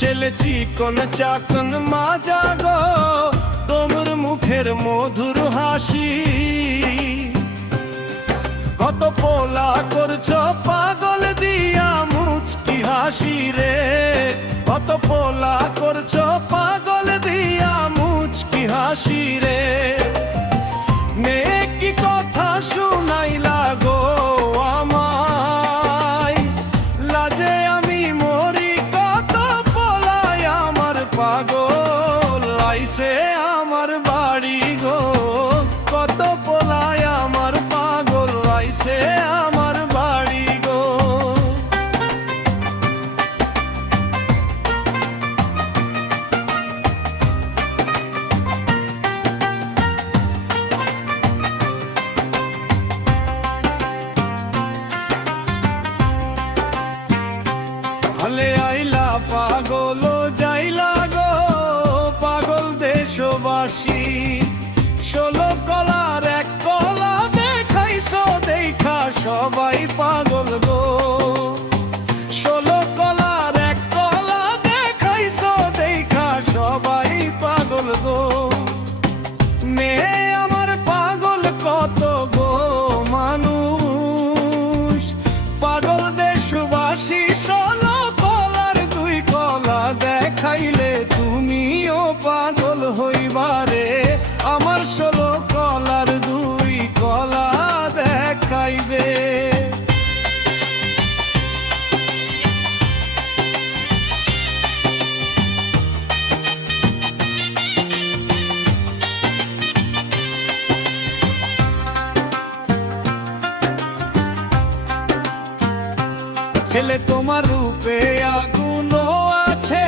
ছেলে চিকন চাকন মাজা গো, তোমার মুখের মধুর হাসি। কত পোলা করছো পাগল দিয়া মুচকি হাসি রে, কত পোলা করছো পাগল দিয়া মুচকি হাসি রে। নে কি কথা শুনাইলা গো আমায়, লাজে আমি মরি। কত পোলায় আমার পাগল আইছে আমার বাড়ি গো, কত পোলায় আমার পাগল আইছে আমার বাড়ি গো। হলে আইলা পাগল যাইলা গো, পাগল দেশবাসী। 16 কলার এক কলা দেখাইছো, দেখা সবাই পাগল গো। 16 কলার এক কলা দেখাইছো, দেখা সবাই পাগল গো। মেয়ে আমার পাগল কত গো মানুষ, পাগল দেশবাসী। 16 কলার 2 কলা দেখাইলে তুমিও পাগল হইবারে, আমার 16 কলার 2 কলা দেখাইবে। ছেলে তোমার রূপে আগুন আছে,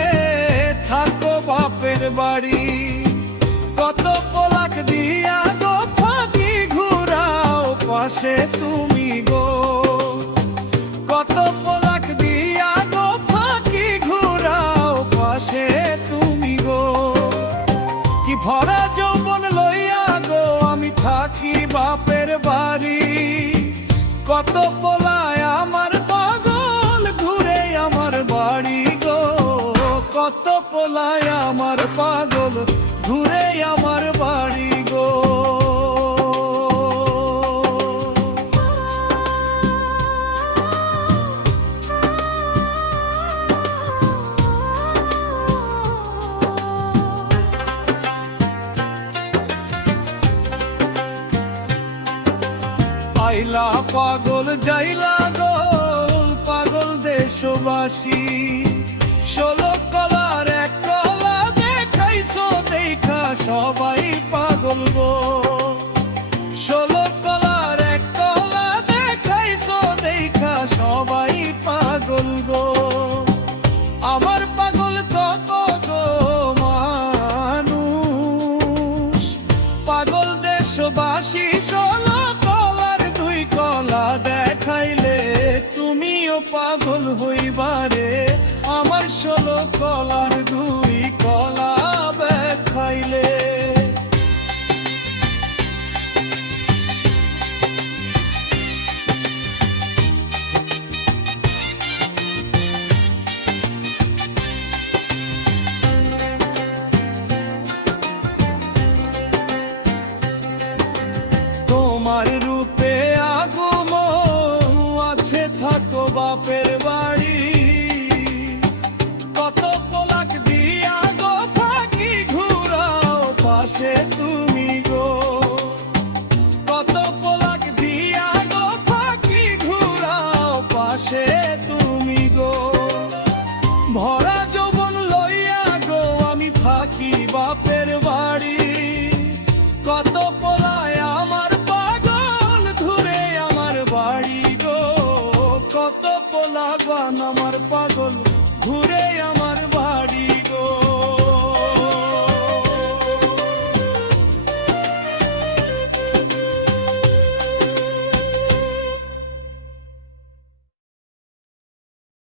থাকো বাপের বাড়ি। কত পোলাক দিয়া গো ফাঁকি ঘুরাও পাশে তুমি গো, কত পোলাক দিয়া গো ফাঁকি ঘুরাও পাশে তুমি গো। কি ভরা যৌবন লইয়া গো আমি থাকি বাপের বাড়ি, কত পোলায় আমার পাগল ঘুরে আমার বাড়ি গো, কত পোলায় আমার পাগল ঘুরে আমার বাড়ি গো। আইলা পাগল যাইলা গো, পাগল দেশবাসী। 16 কলার এক কলা দেখাইছো, দেখা সবাই পাগল গো। 16 কলার এক কলা দেখাইছো, দেখা সবাই পাগল গো। আমার পাগল কত গো মানুষ, পাগল দেশবাসী। 16 কলার 2 কলা দেখাইলে তুমিও পাগল হইবারে, আমার 16 কলার 2 কলা দেখাইলে।